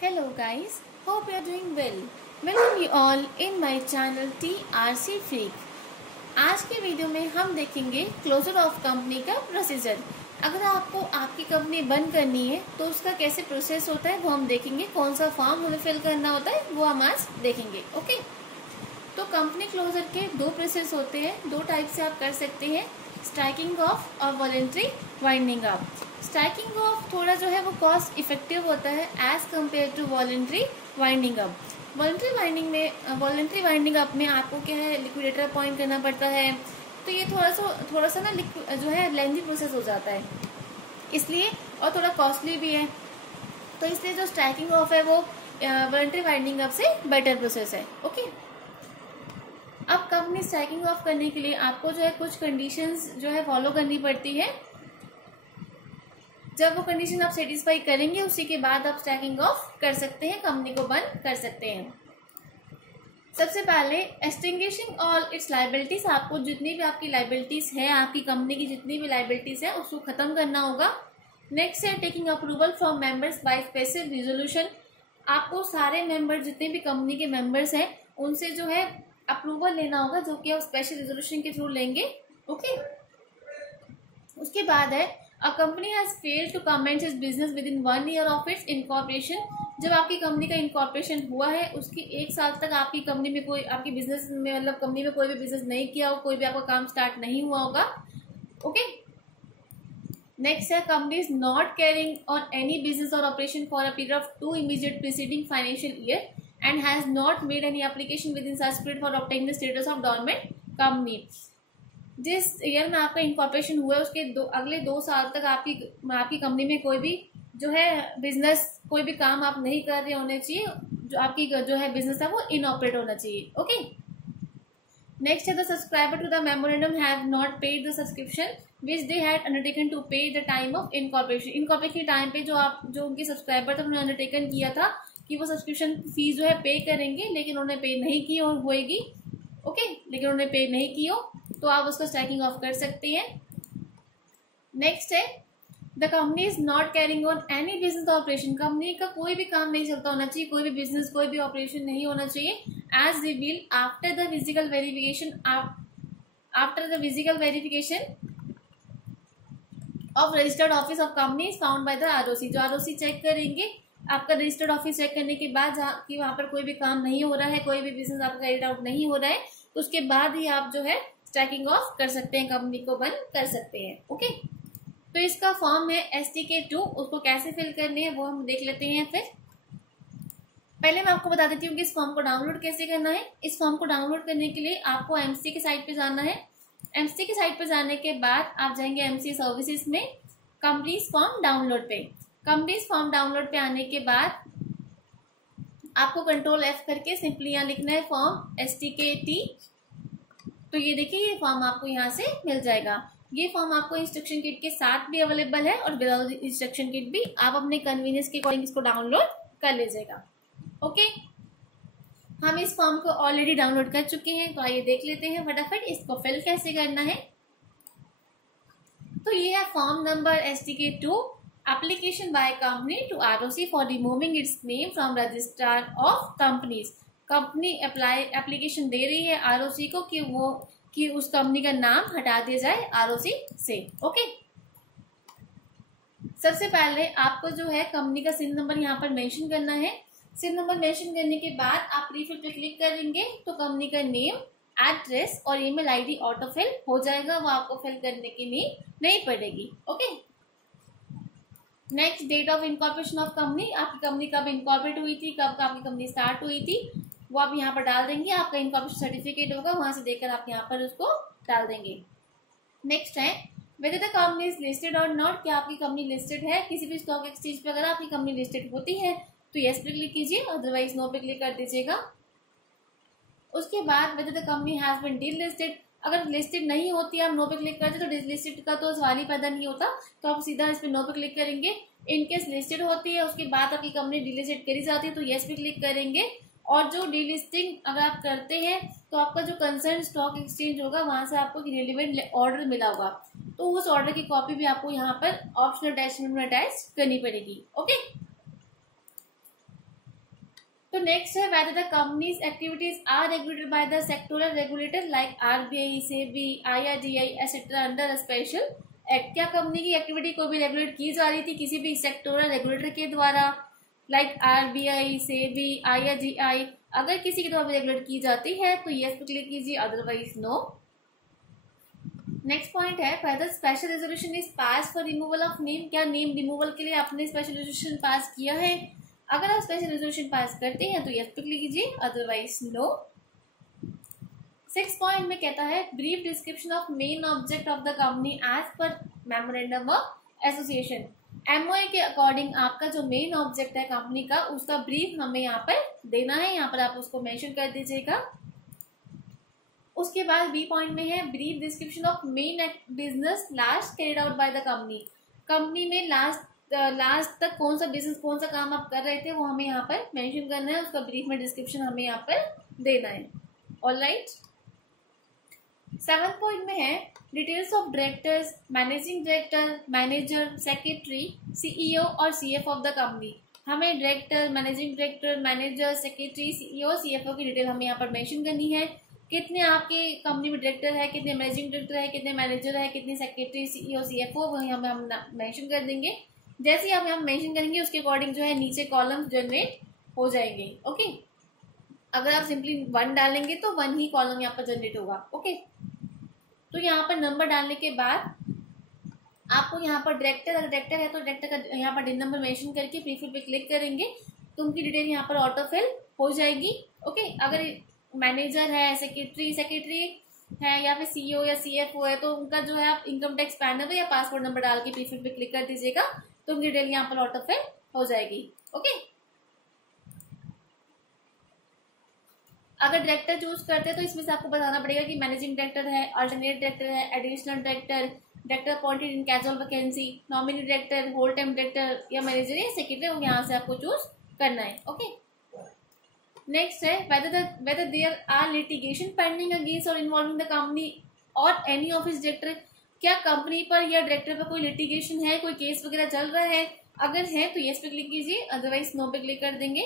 Hello guys, hope you are doing well. Welcome you all in my channel TRC Freak. आज के video में हम देखेंगे closure of company का procedure. अगर आपको आपकी कंपनी बंद करनी है तो उसका कैसे प्रोसेस होता है वो हम देखेंगे। कौन सा फॉर्म हमें फिल करना होता है वो हम आज देखेंगे। ओके, तो कंपनी क्लोजर के दो प्रोसेस होते हैं, दो टाइप से आप कर सकते हैं, स्ट्राइकिंग ऑफ और voluntary winding up. Striking off थोड़ा जो है वो कॉस्ट इफेक्टिव होता है as compare to voluntary winding up. Voluntary winding up में आपको क्या है, लिक्विडेटर अपॉइंट करना पड़ता है, तो ये थोड़ा सा ना जो है लेंथी प्रोसेस हो जाता है इसलिए, और थोड़ा कॉस्टली भी है। तो इसलिए जो स्ट्राइकिंग ऑफ है वो वॉलंटरी वाइंडिंग अप से बेटर प्रोसेस है। ओके, अब कंपनी स्ट्राइकिंग ऑफ करने के लिए आपको जो है कुछ कंडीशंस जो है फॉलो करनी पड़ती है। जब वो कंडीशन आप सेटिस्फाई करेंगे उसी के बाद आप स्ट्राइकिंग ऑफ कर सकते हैं, कंपनी को बंद कर सकते हैं। सबसे पहले एक्सटिंग्विशिंग ऑल इट्स लाइबिलिटीज। आपको जितनी भी आपकी लाइबिलिटीज है, आपकी कंपनी की जितनी भी लाइबिलिटीज है उसको खत्म करना होगा। नेक्स्ट है taking approval from members by special resolution. आपको सारे मेंबर जितने भी कंपनी के मेंबर्स हैं उनसे जो है अप्रूवल लेना होगा, जो कि आप स्पेशल रिजोल्यूशन के थ्रू लेंगे। ओके, उसके बाद है a company has failed to commence its business within 1 year of its incorporation. जब आपकी कंपनी का इनकॉर्पोरेशन हुआ है उसकी 1 साल तक आपकी कंपनी में कोई, आपकी बिजनेस में मतलब कंपनी में कोई भी बिजनेस नहीं किया हो, कोई भी आपका काम स्टार्ट नहीं हुआ होगा। ओके, नेक्स्ट है company is not carrying on any business और operation for a period of 2 immediate preceding financial year and has not made any application within such period for obtaining the status of dormant company. जिस year में आपका incorporation हुआ है उसके अगले 2 साल तक आपकी कंपनी में कोई भी जो है बिजनेस, कोई भी काम आप नहीं कर रहे होने चाहिए, जो आपकी जो है बिजनेस है वो इनऑपरेट होना चाहिए। ओके, नेक्स्ट है the subscriber to the memorandum have not paid the subscription which they had undertaken to pay the time of incorporation. Incorporation के टाइम पे जो उनके सब्सक्राइबर थे उन्होंने अंडरटेकन किया था कि वो सब्सक्रिप्शन फीस जो है पे करेंगे, लेकिन उन्होंने पे नहीं की और होएगी। ओके, लेकिन उन्होंने पे नहीं की हो तो आप उसका स्ट्राइकिंग ऑफ कर सकते हैं। नेक्स्ट है the company is not carrying on any business operation. Company का कोई भी काम नहीं चलता होना चाहिए, कोई भी बिजनेस, कोई भी ऑपरेशन नहीं होना चाहिए as revealed after the physical verification of registered office of company is found by the ROC. जो आरओसी चेक करेंगे आपका रजिस्टर्ड ऑफिस चेक करने के बाद कि वहां पर कोई भी काम नहीं हो रहा है, कोई भी बिजनेस आपका कैरिड आउट नहीं हो रहा है, तो उसके बाद ही आप जो है स्ट्राइकिंग ऑफ कर सकते हैं, कंपनी को बंद कर सकते हैं। ओके, तो इसका फॉर्म है STK2, उसको कैसे फिल करने हैं वो हम देख लेते हैं। फिर पहले मैं आपको बता देती हूँ कि इस फॉर्म को डाउनलोड कैसे करना है। इस फॉर्म को डाउनलोड करने के लिए आपको MC के साइट पे जाना है। MC के साइट पे जाने के बाद आप जाएंगे MC सर्विसेज में, कंपनीज फॉर्म डाउनलोड पे। कंपनीज फॉर्म डाउनलोड पे आने के बाद आपको Ctrl F करके सिंपली यहाँ लिखना है फॉर्म STK-T। तो ये देखिए, ये फॉर्म आपको यहाँ से मिल जाएगा। ये फॉर्म आपको इंस्ट्रक्शन किट के साथ भी अवेलेबल है और विदाउट इंस्ट्रक्शन किट भी, आप अपने कन्वीनियंस के अकॉर्डिंग इसको डाउनलोड कर लीजिएगा। ओके, हम इस फॉर्म को ऑलरेडी डाउनलोड कर चुके हैं, तो आइए देख लेते हैं फटाफट इसको फिल कैसे करना है। तो ये है form number STK2, application by company to ROC for removing its name from register of companies. Company application दे रही है ROC को कि उस कंपनी का नाम हटा दिया जाए ROC से। ओके, सबसे पहले आपको जो है कंपनी का सिन नंबर यहाँ पर मेंशन करना है। सिन नंबर मेंशन करने के बाद आप रिफिल पे क्लिक करेंगे तो कंपनी का नेम, एड्रेस और ईमेल आईडी ऑटो फिल हो जाएगा, वो आपको फिल करने की नीड नहीं पड़ेगी। Okay, next date of incorporation of company, आपकी कंपनी कब इनकॉर्पोरेट हुई थी, कब आपकी कंपनी स्टार्ट हुई थी, वो आप यहाँ पर डाल देंगे। आपका इनकॉर्पोरेशन सर्टिफिकेट होगा, वहां से देखकर आप यहाँ पर उसको डाल देंगे। नेक्स्ट है whether the company is listed or not, क्या आपकी कंपनी लिस्टेड है किसी भी स्टॉक एक्सचेंज पे। अगर आपकी कंपनी लिस्टेड होती है तो यस पे क्लिक कीजिए, अदरवाइज नो पे क्लिक कर दीजिएगा। उसके बाद whether the company has been delisted, अगर लिस्टेड नहीं होती आप नो पे क्लिक करते तो डिसलिस्टेड का तो सवाल ही पैदा नहीं होता, तो आप सीधा इस पे नो पे क्लिक करेंगे। इनकेस लिस्टेड होती है उसके बाद आपकी कंपनी डिलिस्टेड करी जाती है तो यस पे क्लिक करेंगे। और जो डीलिस्टिंग अगर आप करते हैं तो आपका जो कंसर्न स्टॉक एक्सचेंज होगा वहां से आपको रिलेवेंट ऑर्डर मिला होगा, तो उस ऑर्डर की कॉपी भी आपको यहाँ पर ऑप्शनल अटैचमेंट में अटैच करनी पड़ेगी। ओके, तो नेक्स्ट है whether the company's activities are regulated by the sectoral regulator like RBI, SEBI, IRDAI etc. under a special act। क्या कंपनी की एक्टिविटी को भी रेगुलेट की जा रही थी किसी भी सेक्टोरल रेगुलेटर के द्वारा, लाइक RBI, SEBI, IRDAI? अगर किसी के द्वारा रेगुलेट की जाती है तो यस पे क्लिक कीजिए, अदरवाइज नो। नेक्स्ट पॉइंट है whether special resolution is pass for removal of name. क्या नेम रिमूवल के लिए आपने स्पेशल रेजोल्यूशन पास किया है? अगर आप स्पेशल रेजोल्यूशन पास करते हैं तो यस पे क्लिक कीजिए, अदरवाइज नो। 6 पॉइंट में कहता है brief description of main object of the company as per memorandum of association. MOA के अकॉर्डिंग आपका जो मेन ऑब्जेक्ट है कंपनी का, उसका ब्रीफ हमें यहाँ पर देना है। यहाँ पर आप उसको मेंशन कर दीजिएगा। उसके बाद बी पॉइंट में है brief description of main business last carried out by the company. Company में लास्ट तक कौन सा बिजनेस, कौन सा काम आप कर रहे थे, वो हमें यहाँ पर मेंशन करना है। उसका ब्रीफ में डिस्क्रिप्शन हमें यहाँ पर देना है। ऑलराइट। 7 पॉइंट में है details of directors, managing director, manager, secretary, CEO और सीएफओ ऑफ द कंपनी। हमें director, managing director, manager, secretary, CEO, CFO की डिटेल हमें यहाँ पर मेंशन करनी है। कितने आपके कंपनी में डायरेक्टर है, कितने मैनेजिंग डायरेक्टर है, कितने मैनेजर है, कितने सेक्रेटरी, सीईओ, सीएफओ, वो हमें हम मेंशन कर देंगे। जैसे ही हम मेंशन करेंगे उसके अकॉर्डिंग जो है नीचे कॉलम जनरेट हो जाएंगे। ओके, अगर आप सिंपली 1 डालेंगे तो 1 ही कॉलम यहाँ पर जनरेट होगा। ओके, तो यहाँ पर नंबर डालने के बाद आपको यहाँ पर डायरेक्टर, अगर डायरेक्टर है तो डायरेक्टर का यहाँ पर डिन नंबर मेंशन करके प्रीफिल पे क्लिक करेंगे तो उनकी डिटेल यहाँ पर ऑटो फिल हो जाएगी। ओके, अगर मैनेजर है, सेक्रेटरी है या फिर सीईओ या सीएफओ है तो उनका जो है आप इनकम टैक्स पैन नंबर या पासपोर्ट नंबर डाल के प्रीफिल पे क्लिक कर दीजिएगा तो उनकी डिटेल यहाँ पर ऑटो फिल हो जाएगी। ओके, अगर डायरेक्टर चूज करते हैं तो इसमें से आपको बताना पड़ेगा कि मैनेजिंग डायरेक्टर है, अल्टरनेट डायरेक्टर है, additional director, director appointed in casual vacancy, nominee director, whole time director या मैनेजर या सेक्रेटरी, वो यहाँ से आपको चूज करना है। ओके, नेक्स्ट है whether there are litigation pending against or involving the company or any of its director। क्या कंपनी पर या डायरेक्टर पर कोई लिटिगेशन है, कोई केस वगैरह चल रहा है? अगर है तो यस पे क्लिक कीजिए, अदरवाइज नो पे क्लिक कर देंगे।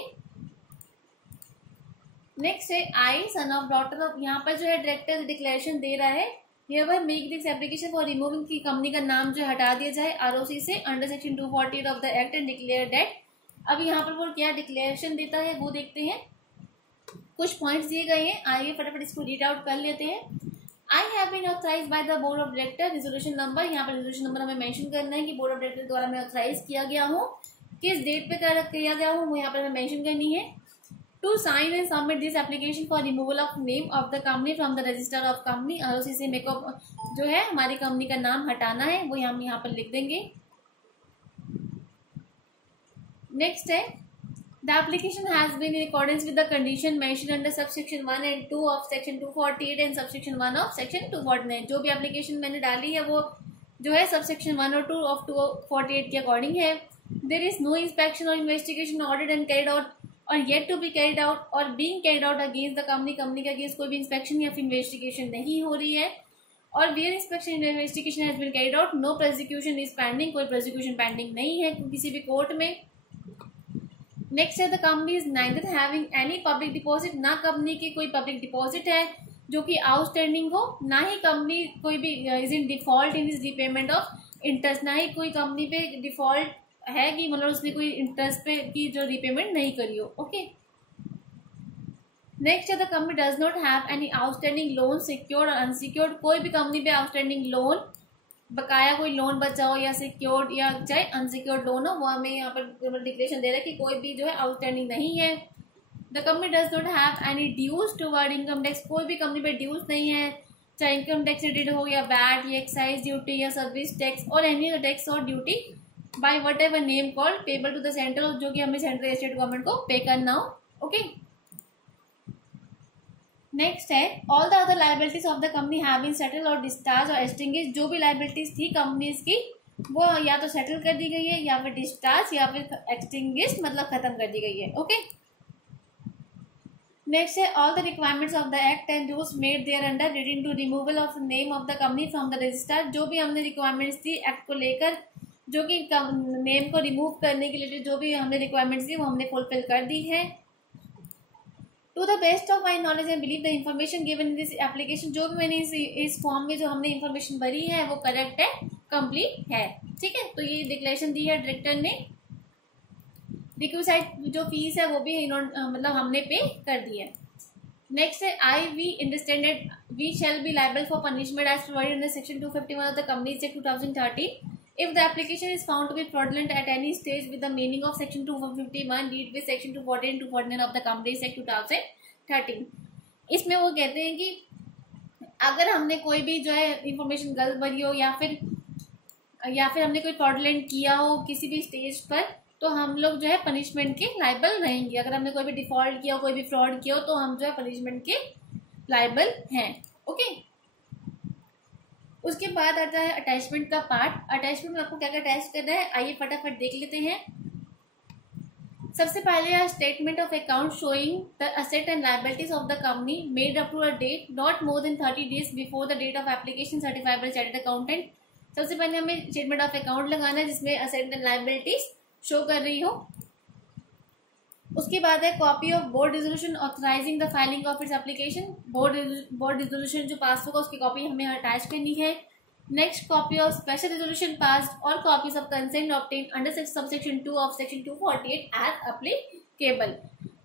नेक्स्ट है I son of daughter of. यहाँ पर जो है डायरेक्टर डिक्लेरेशन दे रहा है hereby make this application for removing की कंपनी का नाम जो हटा दिया जाए आरओसी से under section 248 of the act and declare that. अब यहाँ पर वो क्या डिक्लेरेशन देता है वो देखते हैं। कुछ पॉइंट्स दिए गए हैं, आइए फटाफट इसको रीड आउट कर लेते हैं। I have been authorise by the board of director, resolution number, यहाँ पर रेजोल्यूशन नंबर हमें मेंशन करना है कि बोर्ड ऑफ डायरेक्टर द्वारा मैं ऑथराइज किया गया हूँ, किस डेट पे किया गया हूँ वो यहाँ पर हमें मेंशन करनी है। To sign and submit this application for removal of name of the company from the register of company. ROC से मेरे को जो है हमारी कंपनी का नाम हटाना है, वो हम यहाँ पर लिख देंगे। नेक्स्ट है The application has been in accordance with the condition mentioned under subsection 1 and 2 of section 248 and subsection 1 of section 249। जो भी एप्लीकेशन मैंने डाली है वो जो है सबसेक्शन 1 और 2 ऑफ 248 के अकॉर्डिंग है। There is no inspection or investigation ordered and carried out or yet to be carried out or being carried out against the company। Company के अगेंस्ट कोई भी इंस्पेक्शन या फिर इन्वेस्टिगेशन नहीं हो रही है। और where inspection and investigation has been carried out, no prosecution is pending। कोई प्रोसिक्यूशन पेंडिंग नहीं है किसी भी कोर्ट में। नेक्स्ट है the company is neither having any public deposit. ना कंपनी की कोई पब्लिक डिपॉजिट है जो कि आउटस्टैंडिंग हो, ना ही कंपनी कोई भी is in default in is repayment of interest. ना ही कोई कंपनी पे डिफॉल्ट है कि मतलब उसने कोई इंटरेस्ट पे की जो रीपेमेंट नहीं करी हो। ओके, नेक्स्ट है the company does not have any outstanding loan secured और अनसिक्योर्ड। कोई भी कंपनी पे आउटस्टैंडिंग लोन, बकाया कोई लोन बचा हो या सिक्योर्ड या चाहे अनसिक्योर्ड लोन हो, वो हमें यहाँ पर डिक्लेरेशन दे रहा है कि कोई भी जो है आउटस्टैंडिंग नहीं है। The company does not have any dues toward income tax. कोई भी कंपनी पे ड्यूज नहीं है, चाहे इनकम टैक्स रिलेटेड हो या वैट या एक्साइज ड्यूटी या सर्विस टैक्स और एनी अदर टैक्स और duty by whatever name called payable to the central, जो कि हमें सेंट्रल स्टेट गवर्नमेंट को पे करना हो। ओके, नेक्स्ट है all the other liabilities of the company have been settle और डिस्चार्ज और एक्सटिंग्विश। जो भी लाइबिलिटीज थी कंपनीज की वो या तो सेटल कर दी गई है या फिर डिस्चार्ज या फिर एक्सटिंग्विश मतलब खत्म कर दी गई है। ओके, नेक्स्ट है all the requirements of the act and rules made thereunder relating to removal of name of the company from the register. जो भी हमने रिक्वायरमेंट्स थी एक्ट को लेकर, जो कि नेम को रिमूव करने के लिए जो भी हमने रिक्वायरमेंट्स थी वो हमने फुलफिल कर दी है। To the best of my knowledge and believe the information given in this application, जो भी मैंने इस फॉर्म में जो हमने इन्फॉर्मेशन भरी है वो करेक्ट है, कंप्लीट है। ठीक है, तो ये डिक्लेरेशन दी है डायरेक्टर ने। रिक्विसाइड जो फीस है वो भी मतलब हमने पे कर दी है। नेक्स्ट है I we understand that we shall be liable for punishment as provided under section 251 of the companies act 2013 if the application is found to be fraudulent at any stage with the meaning of section 251 deed with section 240 and 249 of the Companies Act 2013। इसमें वो कहते हैं कि अगर हमने कोई भी जो है इंफॉर्मेशन गलत भरी हो या फिर हमने कोई फ्रॉडुलेंट किया हो किसी भी स्टेज पर, तो हम लोग जो है पनिशमेंट के लायबल रहेंगे। अगर हमने कोई भी डिफॉल्ट किया हो, कोई भी फ्रॉड किया हो, तो हम जो है पनिशमेंट के लायबल हैं। ओके, उसके बाद आता है अटैचमेंट का पार्ट। अटैचमेंट में आपको क्या क्या अटैच करना है, आइए फटाफट देख लेते हैं। सबसे पहले है statement of account showing the asset and liabilities of the company made up to a date not more than 30 days before the date of application certified by chartered accountant. सबसे पहले हमें स्टेटमेंट ऑफ अकाउंट लगाना है जिसमें asset and liabilities show कर रही हो। उसके बाद है copy of board resolution authorising the filing of its application. Board resolution जो पास होगा उसकी कॉपी हमें अटैच करनी है। Next, copy of special resolution passed और copies of consent obtain under subsection 2 of section 248 as applicable.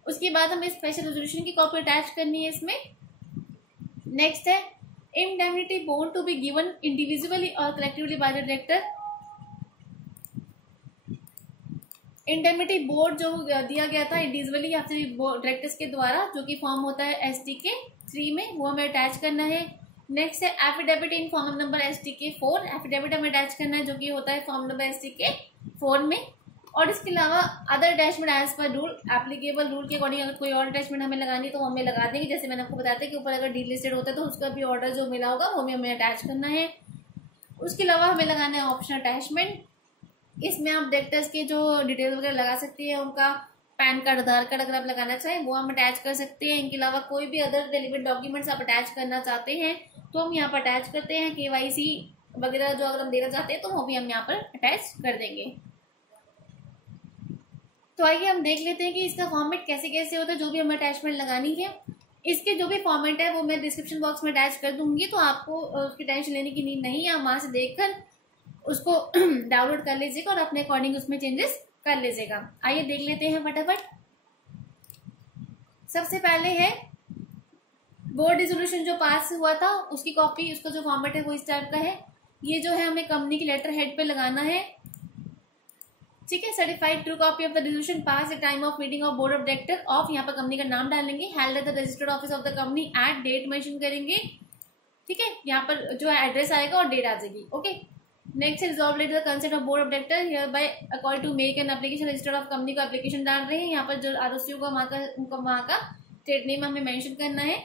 उसके बाद हमें स्पेशल रिजोल्यूशन की कॉपी अटैच करनी है इसमें। नेक्स्ट है indemnity board to be given individually और collectively by the director. Indemnity board जो दिया गया था इंडिविजुअली या फिर डायरेक्टर्स के द्वारा, जो कि फॉर्म होता है STK 3 में, वो हमें अटैच करना है। नेक्स्ट है affidavit in form number STK 4। Affidavit हमें अटैच करना है जो कि होता है फॉर्म नंबर STK 4 में। और इसके अलावा other attachment as per rule applicable rule के अकॉर्डिंग अगर कोई और अटैचमेंट हमें लगानी है तो हमें लगा देंगे। जैसे मैंने आपको बताया था कि ऊपर अगर डी लिस्टेड होता है तो उसका भी ऑर्डर जो मिला होगा वो हमें अटैच करना है। उसके अलावा हमें लगाना है ऑप्शनल अटैचमेंट। इसमें आप डायरेक्टर्स के जो डिटेल वगैरह लगा सकती है, उनका पैन कार्ड, आधार कार्ड अगर आप लगाना चाहें वो हम अटैच कर सकते हैं। इनके अलावा कोई भी अदर रेलिवेंट डॉक्यूमेंट्स आप अटैच करना चाहते हैं तो हम यहाँ पर अटैच करते हैं। KYC वगैरह जो अगर हम देना चाहते हैं तो वो भी हम यहाँ पर अटैच कर देंगे। तो आइए हम देख लेते हैं कि इसका फॉर्मेट कैसे कैसे होता है। जो भी हमें अटैचमेंट लगानी है, इसके जो भी फॉर्मेट है वो मैं डिस्क्रिप्शन बॉक्स में अटैच कर दूंगी, तो आपको उसकी टेंशन लेने की नीड नहीं है। आप वहाँ से देखकर उसको डाउनलोड कर लीजिएगा और अपने अकॉर्डिंग उसमें चेंजेस कर लीजिएगा। आइए देख लेते हैं फटाफट। सबसे पहले है बोर्ड रिजोल्यूशन जो पास हुआ था उसकी कॉपी, उसका जो फॉर्मेट है वो इस टाइप का है। ये जो है हमें कंपनी की लेटर हेड पे लगाना है। ठीक है, certified true copy of the resolution pass the time of meeting of board of director of, यहाँ पर कंपनी का नाम डालेंगे, held at the registered office of the company at date mention करेंगे। ठीक है, यहाँ पर जो है एड्रेस आएगा और डेट आ जाएगी। ओके, नेक्स्ट है resolve letter the consent of board of director hereby according to make an application registered of company का एप्लीकेशन डाल रहे हैं। यहाँ पर जो ROC होगा वहाँ का स्टेट नेम हमें मेंशन करना है।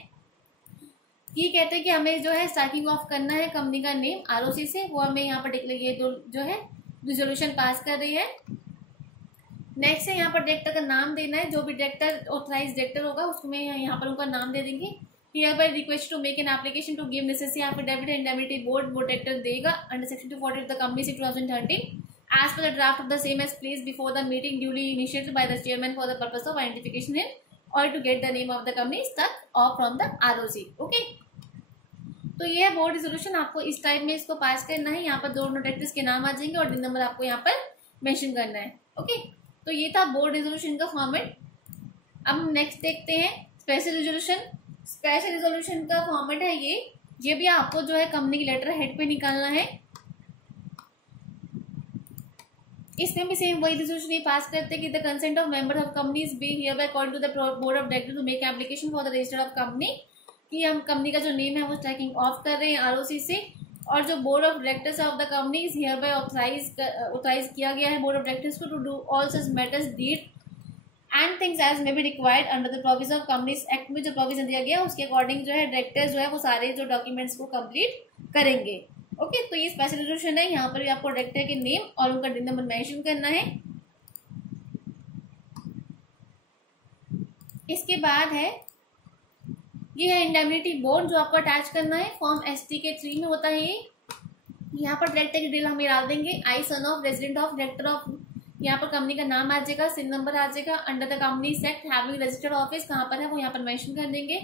ये कहते हैं कि हमें जो है स्टार्टिंग ऑफ करना है कंपनी का नेम ROC से, वो हमें यहाँ पर ये जो है रिजोल्यूशन पास कर रही है। नेक्स्ट है यहाँ पर डायरेक्टर का नाम देना है, जो भी डायरेक्टर ऑथराइज डायरेक्टर होगा उसमें यहाँ पर उनका नाम दे देंगे। Hereby request to make an application to give necessary affidavit and indemnity board director देगा under section 240 of the Companies Act 2013 as per the draft of the same as placed before the meeting duly initiated by the chairman for the purpose of identification in order to get the name of the company stuck off from the ROC। Okay, तो ये है board resolution. आपको इस type में इसको पास करना है। यहाँ पर दोनों डायरेक्टर्स के नाम आ जाएंगे और दिन नंबर आपको यहाँ पर मेंशन करना है। ओके, तो ये था बोर्ड रिजोल्यूशन का फॉर्मेट। अब हम नेक्स्ट देखते हैं स्पेशल रिजोल्यूशन। स्पेशल रिजोल्यूशन का फॉर्मेट है ये भी आपको जो है कंपनी की लेटर हेड पे निकालना है। इसमें भी सेम वही रिजोल्यूशन ये पास करते हैं कि the consent of members of companies be hereby according to the board of director to make application for the register of company, कि हम कंपनी का जो नेम है वो ट्रैकिंग ऑफ कर रहे हैं ROC से। और जो board of directors of the company is hereby authorise किया गया है बोर्ड ऑफ डायरेक्टर्स को to do all such matters deed and things as may be required under the provision of companies act में जो provision दिया गया उसके according जो है डायरेक्टर्स जो है वो सारे जो डॉक्यूमेंट्स को कंप्लीट करेंगे। ओके, तो ये स्पेशल रिजोल्यूशन है। यहाँ पर भी आपको डायरेक्टर के नेम और उनका दिन नंबर मेंशन करना है। इसके बाद है ये है इंडेमनिटी बोर्ड जो आपको अटैच करना है। फॉर्म STK 3 में होता है ये। यहाँ पर डायरेक्टर की डिटेल हमें डाल देंगे। I son of resident of director of, यहाँ पर कंपनी का नाम आ जाएगा, सिन नंबर आ जाएगा, under the company sect having registered office कहाँ पर है वो यहाँ पर मेंशन कर देंगे।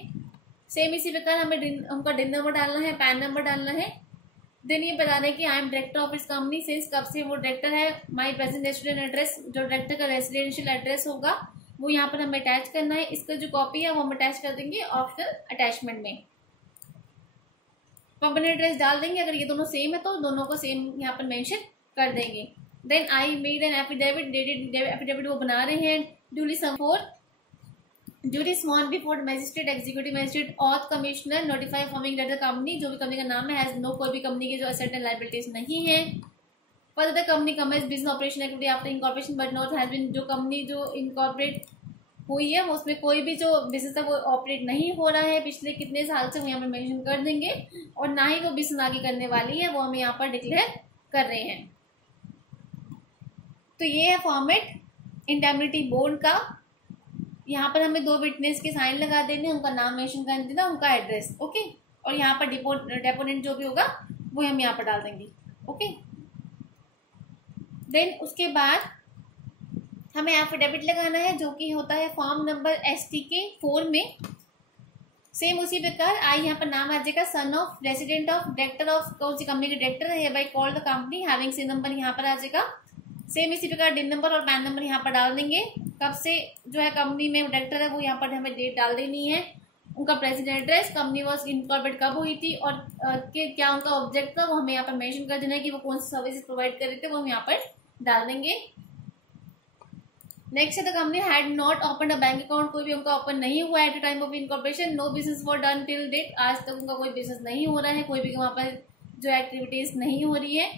सेम इसी प्रकार हमें उनका डिन नंबर डालना है, पैन नंबर डालना है। देन ये बता दें कि आई एम डायरेक्टर ऑफ इस कंपनी, सिंस कब से वो डायरेक्टर है। माई प्रेजेंट रेसिडेंट एड्रेस, जो डायरेक्टर का रेसिडेंशियल एड्रेस होगा वो यहाँ पर हमें अटैच करना है। इसका जो कॉपी है वो हम अटैच कर देंगे ऑप्शनल अटैचमेंट में। कंपनी एड्रेस डाल देंगे, अगर ये दोनों सेम है तो दोनों को सेम यहाँ पर मेंशन कर देंगे। Then I made an affidavit, dated affidavit वो बना रहे हैं, duly sworn before magistrate, executive magistrate, oath commissioner, notify forming that the company, जो भी कंपनी का नाम है हैज नो, कोई भी कंपनी की जो एसेट एंड लायबिलिटीज नहीं है। Further the company commence business operation activity after incorporation but not has been, जो कंपनी जो इनकॉर्पोरेट हुई है उसमें कोई भी जो बिजनेस है वो ऑपरेट नहीं हो रहा है पिछले कितने साल से, वो यहाँ पर मेंशन कर देंगे। और ना ही वो बिजनेस आगे करने वाली है, वो हम यहाँ पर डिक्लेयर कर रहे हैं। तो ये है फॉर्मेट इंडेमनिटी बॉन्ड का। यहाँ पर हमें 2 विटनेस के साइन लगा देने, उनका नाम मेंशन कर देना, उनका एड्रेस, ओके। और यहाँ पर डेपोनेंट जो भी होगा वो हम यहाँ पर डाल देंगे, ओके। देन उसके बाद हमें एफिडेविट लगाना है जो कि होता है फॉर्म नंबर STK 4 में। सेम उसी प्रकार आई यहाँ पर नाम आ जाएगा, son of resident of director of, कौन सी कंपनी के डायरेक्टर है, by call the company having C number यहाँ पर आ जाएगा। सेम इसी प्रकार डिन नंबर और पैन नंबर यहाँ पर डाल देंगे। कब से जो है कंपनी में डायरेक्टर है वो यहाँ पर हमें डेट डाल देनी है। उनका president address, company was incorporate कब हुई थी और क्या उनका ऑब्जेक्ट था वो हमें यहाँ पर मेंशन कर देना है कि वो कौन सी सर्विसेज प्रोवाइड कर रहे थे, वो हम यहाँ पर डाल देंगे। नेक्स्ट है the company had not open a bank account, कोई भी उनका ओपन नहीं हुआ at the time of incorporation. No business for done till date, आज तक उनका कोई बिजनेस नहीं हो रहा है, कोई भी वहाँ पर जो एक्टिविटीज नहीं हो रही है।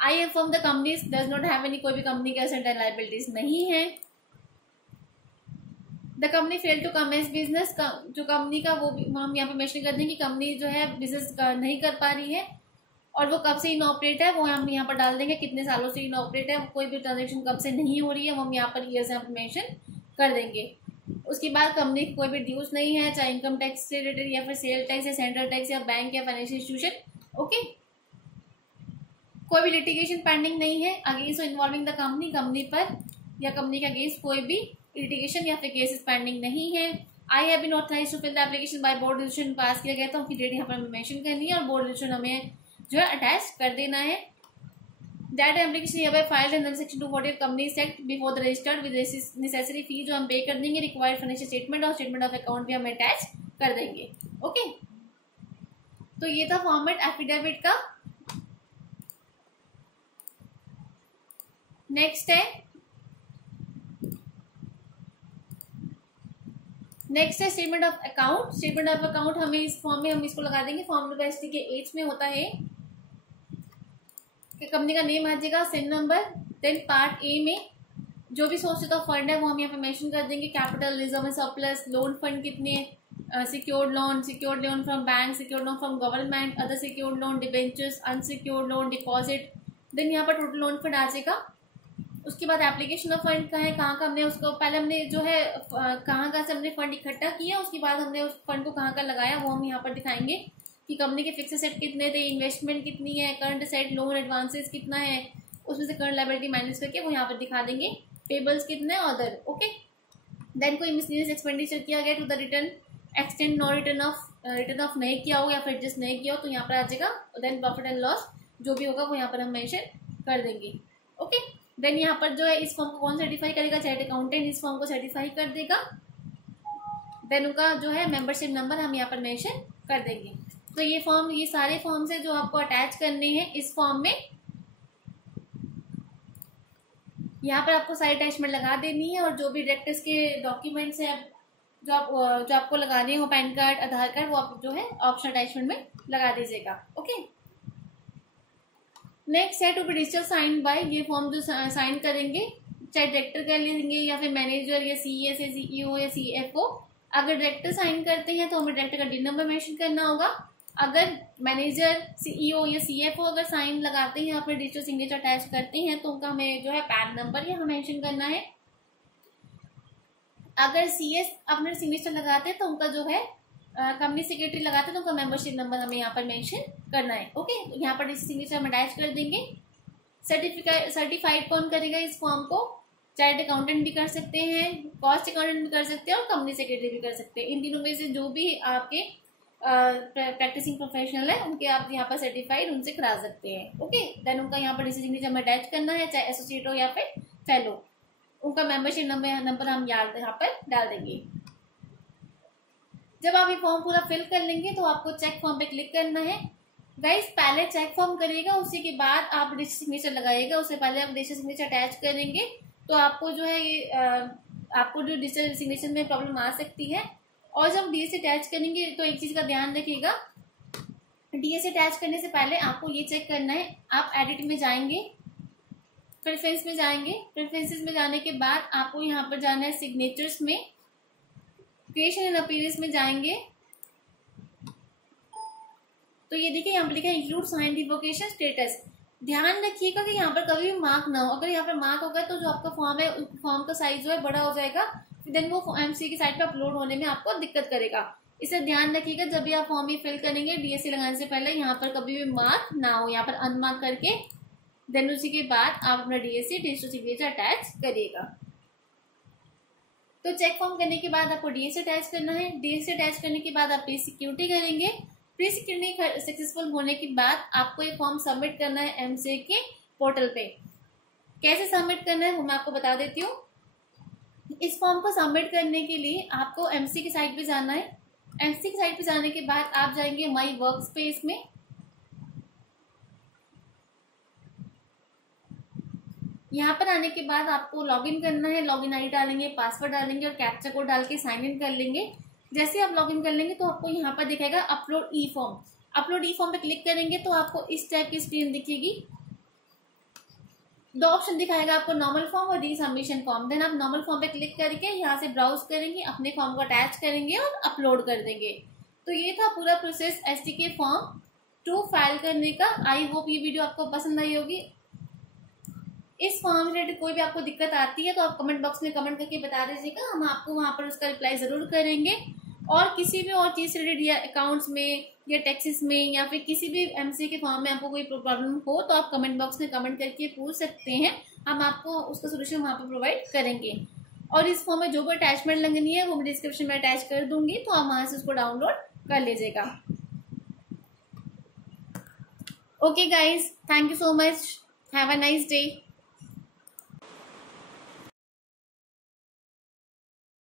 I am from the company does not have any, कोई भी कंपनी के एसेट एंड लायबिलिटीज नहीं है। The company fail to commence business, जो कंपनी का वो हम यहाँ पे मेंशन कर दें कि कंपनी जो है बिजनेस नहीं कर पा रही है। और वो कब से इनऑपरेट है वो हम यहाँ पर डाल देंगे, कितने सालों से इनऑपरेट है, कोई भी ट्रांजेक्शन कब से नहीं हो रही है वो हम यहाँ पर ईयर्स यहाँ पर मेंशन कर देंगे। उसके बाद कंपनी की कोई भी ड्यूज नहीं है, चाहे इनकम टैक्स से रिलेटेड या फिर सेल टैक्स या सेंट्रल टैक्स या बैंक या फाइनेंशियल इंस्टीट्यूशन, ओके। कोई भी लिटिगेशन पेंडिंग नहीं है अगेंस्ट इन्वॉल्विंग द कंपनी पर या कंपनी के अगेंस्ट कोई भी लिटिगेशन या फिर केसेस पेंडिंग नहीं है। I have been authorised to fill the application by board resolution, pass किया गया था, उनकी डेट यहाँ पर हमें मेंशन करनी है और बोर्ड रेजोल्यूशन हमें जो है अटैच कर देना है। That application hereby filed under section 240 companies act before the registered with necessary fee, जो हम पे कर देंगे। रिक्वायर्ड फाइनेंशियल स्टेटमेंट और स्टेटमेंट ऑफ अकाउंट भी हम अटैच कर देंगे, ओके। तो ये था फॉर्मेट एफिडेविट का। नेक्स्ट है statement of account. Statement of account हमें इस फॉर्म में हम इसको लगा देंगे, फॉर्म नंबर STK 8 में होता है कि कंपनी का नेम आ जाएगा, सिन नंबर। देन पार्ट A में जो भी सोर्सेज ऑफ फंड है वो हम यहाँ पे मेंशन कर देंगे, capital, reserve and surplus, loan fund कितने, secured loan from bank, secured loan from government, other secured loan, debentures, unsecured loan, deposit. Then यहाँ पर टोटल लोन फंड आ जाएगा। उसके बाद एप्लीकेशन ऑफ फंड का है, कहाँ का हमने उसको पहले हमने जो है कहाँ से हमने फंड इकट्ठा किया, उसके बाद हमने उस फंड को कहाँ का लगाया वो हम यहाँ पर दिखाएंगे कि कंपनी के फिक्स एसेट कितने थे, इन्वेस्टमेंट कितनी है, करंट एसेट, लोन एडवांसेस कितना है, उसमें से करंट लायबिलिटी माइनस करके वो यहाँ पर दिखा देंगे, पेबल्स कितने, अदर, ओके। देन कोई मिसलेनियस एक्सपेंडिचर किया गया to the return extend, no return of नहीं किया हो या फिर एडजस्ट नहीं किया हो तो यहाँ पर आ जाएगा। देन प्रॉफिट एंड लॉस जो भी होगा वो यहाँ पर हम मेंशन कर देंगे, ओके। देन यहाँ पर जो है इस फॉर्म को कौन सर्टिफाई करेगा, चार्टर्ड अकाउंटेंट इस फॉर्म को सर्टिफाई कर देगा। देन उनका जो है मेंबरशिप नंबर हम यहाँ पर मेंशन कर देंगे। तो ये सारे फॉर्म्स है जो आपको अटैच करने हैं इस फॉर्म में। यहाँ पर आपको सारी अटैचमेंट लगा देनी है और जो भी डायरेक्टर्स के डॉक्यूमेंट्स हैं जो आपको लगाने हो, पैन कार्ड, आधार कार्ड, वो आप जो है ऑप्शनल अटैचमेंट में लगा दीजिएगा, ओके। नेक्स्ट है to be digital sign by, ये फॉर्म जो साइन करेंगे चाहे डायरेक्टर कर लेंगे या फिर मैनेजर या CS या CEO या CFO। अगर डायरेक्टर साइन करते हैं तो हमें डायरेक्टर का डिन नंबर मेंशन करना होगा। अगर मैनेजर, CEO या CFO अगर साइन लगाते हैं, अपने डिजिटल सिग्नेचर अटैच करते हैं तो उनका हमें जो है पैन नंबर यहाँ मेंशन करना है। अगर CS अपने सिग्नेचर लगाते हैं तो उनका जो है कंपनी सेक्रेटरी लगाते हैं तो उनका मेंबरशिप नंबर हमें यहाँ पर मेंशन करना है, ओके। यहाँ पर इस सिग्नेचर हम अटैच कर देंगे। सर्टिफाइड कौन करेगा इस फॉर्म को, चार्ट अकाउंटेंट भी कर सकते हैं, कॉस्ट अकाउंटेंट भी कर सकते हैं और कंपनी सेक्रेटरी भी कर सकते हैं। इन तीनों में से जो भी आपके प्रैक्टिसिंग प्रोफेशनल है उनके आप यहाँ पर सर्टिफाइड उनसे करा सकते हैं। ओके, देन उनका यहाँ पर डिसीजन सिग्नेचर में अटैच करना है, चाहे एसोसिएट हो या फिर फेलो। उनका मेंबरशिप नंबर हम यहाँ पर डाल देंगे। जब आप ये फॉर्म पूरा फिल कर लेंगे तो आपको चेक फॉर्म पे क्लिक करना है। गाइस पहले चेक फॉर्म करिएगा, उसी के बाद आप डिजिटल सिग्नेचर लगाइएगा। उससे पहले आप डिजिटल सिग्नेचर अटैच करेंगे तो आपको जो है ये आपको जो डिजिटल सिग्नेचर में प्रॉब्लम आ सकती है। और जब डीएससी अटैच करेंगे तो एक चीज़ का ध्यान रखिएगा, डीएससी अटैच करने से पहले आपको ये चेक करना है, आप एडिट में जाएंगे, प्रेफरेंस में जाएंगे, प्रेफरेंसेस में जाने के बाद आपको यहाँ पर जाना है सिग्नेचर्स में, क्रिएशन एंड अपीयरेंस में जाएंगे तो ये देखिए यहाँ पर लिखा है इंक्लूड साइन रिवोकेशन स्टेटस। ध्यान रखिएगा कि यहाँ पर कभी भी मार्क ना हो। अगर यहाँ पर मार्क होगा तो जो आपका फॉर्म है उस फॉर्म का साइज जो है बड़ा हो जाएगा, देन वो एमसी की साइट पर अपलोड होने में आपको दिक्कत करेगा। इसे ध्यान रखिएगा जब भी आप फॉर्म ही फिल करेंगे डीएससी लगाने से पहले यहाँ पर कभी भी मार्क ना हो, यहाँ पर अनमार्क करके देन उसी के बाद आप अपना डीएससी डिजिटल सिग्नेचर अटैच करिएगा। तो चेक फॉर्म करने के बाद आपको डीएससी अटैच करना है। डीएससी अटैच करने के बाद आप प्री सिक्योरिटी करेंगे। प्री सिक्योरिटी सक्सेसफुल होने के बाद आपको ये फॉर्म सबमिट करना है एमसीए के पोर्टल पे। कैसे सबमिट करना है वो मैं आपको बता देती हूँ। इस फॉर्म को सबमिट करने के लिए आपको एमसी की साइट पे जाना है। एमसी की साइट पे जाने के बाद आप जाएंगे माई वर्क स्पेस में। यहाँ पर आने के बाद आपको लॉगिन करना है। लॉगिन आईडी डालेंगे, पासवर्ड डालेंगे और कैप्चा कोड डाल के साइन इन कर लेंगे। जैसे आप लॉगिन कर लेंगे तो आपको यहाँ पर दिखेगा अपलोड ई फॉर्म। अपलोड ई फॉर्म पे क्लिक करेंगे तो आपको इस टाइप की स्क्रीन दिखेगी। दो ऑप्शन दिखाएगा आपको, नॉर्मल फॉर्म और री सबमिशन फॉर्म। देन आप नॉर्मल फॉर्म पे क्लिक करके यहाँ से ब्राउज करेंगे, अपने फॉर्म को अटैच करेंगे और अपलोड कर देंगे। तो ये था पूरा प्रोसेस एसटीके फॉर्म 2 फाइल करने का। आई होप ये वीडियो आपको पसंद आई होगी। इस फॉर्म रिलेटेड कोई भी आपको दिक्कत आती है तो आप कमेंट बॉक्स में कमेंट करके बता दीजिएगा, हम आपको वहाँ पर उसका रिप्लाई ज़रूर करेंगे। और किसी भी और चीज़ से रिलेटेड या अकाउंट्स में या टैक्सेस में या फिर किसी भी एमसी के फॉर्म में आपको कोई प्रॉब्लम हो तो आप कमेंट बॉक्स में कमेंट करके पूछ सकते हैं, हम आपको उसका सोल्यूशन वहाँ पर प्रोवाइड करेंगे। और इस फॉर्म में जो भी अटैचमेंट लगनी है वो मैं डिस्क्रिप्शन में अटैच कर दूंगी, तो आप वहाँ से उसको डाउनलोड कर लीजिएगा। Okay guys, thank you so much, have a nice day.